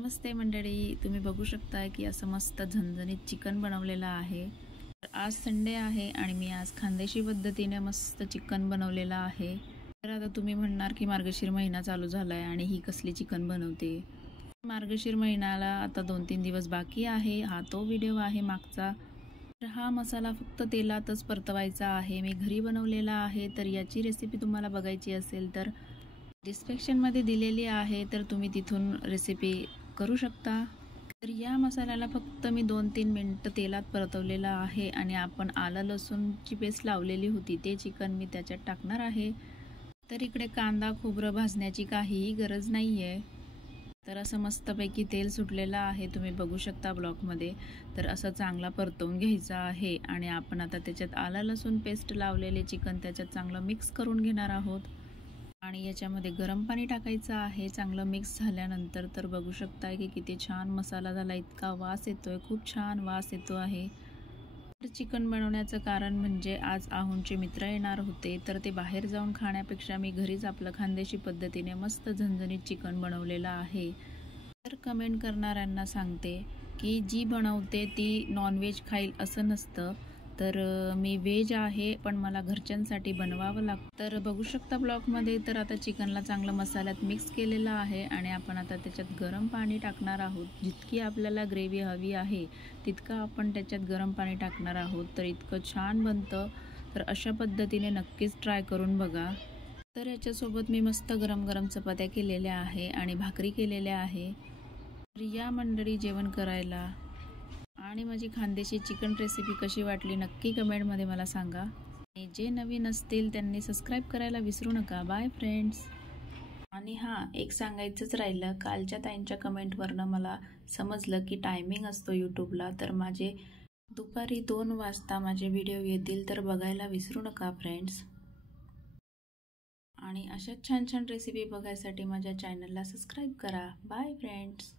नमस्ते मंडळी, तुम्ही बघू शकताय की असं मस्त झणझणीत चिकन बनवलेलं आहे। तर आज संडे आहे आणि मी आज खानदेशी पद्धतीने मस्त चिकन बनवलेलं आहे। तर आता तुम्ही म्हणणार की मार्गशीर महिना चालू झालाय आणि ही कसली चिकन बनवते। मार्गशीर महिन्याला आता 2-3 दिवस बाकी आहे। हा तो व्हिडिओ आहे मागचा। तर हा मसाला फक्त तेलातच परतवायचा आहे। मी घरी बनवलेला आहे। तर याची रेसिपी तुम्हाला बघायची असेल तर डिस्क्रिप्शनमध्ये दिलेली आहे, तर तुम्ही तिथून रेसिपी करू शकता। तर या मसाल्याला फक्त मी 2-3 मिनिटं तेलात परतवलेलं आहे आणि आपण आलं लसूणची पेस्ट लावलेली होती ते चिकन मी त्याच्यात टाकणार आहे। तर इकडे कांदा खोबरं भाजण्याची काहीही गरज नाही आहे। तर असं मस्तपैकी तेल सुटलेलं आहे, तुम्ही बघू शकता ब्लॉगमध्ये। तर असं चांगला परतवून घ्यायचा आहे आणि आपण आता त्याच्यात आलं लसूण पेस्ट लावलेले चिकन त्याच्यात चांगलं मिक्स करून घेणार आहोत आणि याच्यामध्ये गरम पाणी टाकायचं आहे। चांगलं मिक्स झाल्यानंतर तर बघू शकता की किती छान मसाला झाला, इतका वास येतोय, खूप छान वास येतो आहे। तर चिकन बनवण्याचं कारण म्हणजे आज आहुंचे मित्र येणार होते, तर ते बाहेर जाऊन खाण्यापेक्षा मी घरीच आपलं खानदेशी पद्धतीने मस्त झणझणीत चिकन बनवलेलं आहे। तर कमेंट करणाऱ्यांना सांगते की जी बनवते ती नॉनव्हेज खाईल असं नसतं। तर मी व्हेज आहे, पण मला घरच्यांसाठी बनवावं लागतं। तर बघू शकता ब्लॉगमध्ये। तर आता चिकनला चांगलं मसाल्यात मिक्स केलेलं आहे आणि आपण आता त्याच्यात गरम पाणी टाकणार आहोत। जितकी आपल्याला ग्रेव्ही हवी आहे तितकं आपण त्याच्यात गरम पाणी टाकणार आहोत। तर इतकं छान बनतं, तर अशा पद्धतीने नक्कीच ट्राय करून बघा। तर याच्यासोबत मी मस्त गरम गरम चपात्या केलेल्या आहे आणि भाकरी केलेल्या आहे। तर या मंडळी जेवण करायला आणि माझी खानदेशी चिकन रेसिपी कशी वाटली नक्की कमेंटमध्ये मला सांगा आणि जे नवीन असतील त्यांनी सबस्क्राईब करायला विसरू नका। Bye friends. आणि हां, एक सांगायचंच राहिलं, कालच्या ताईंच्या कमेंटवरनं मला समजलं की टायमिंग असतो यूट्यूबला, तर माझे दुपारी 2 वाजता माझे व्हिडिओ येतील, तर बघायला विसरू नका फ्रेंड्स। आणि अशाच छान छान रेसिपी बघायसाठी माझ्या चॅनलला सबस्क्राईब करा। Bye friends.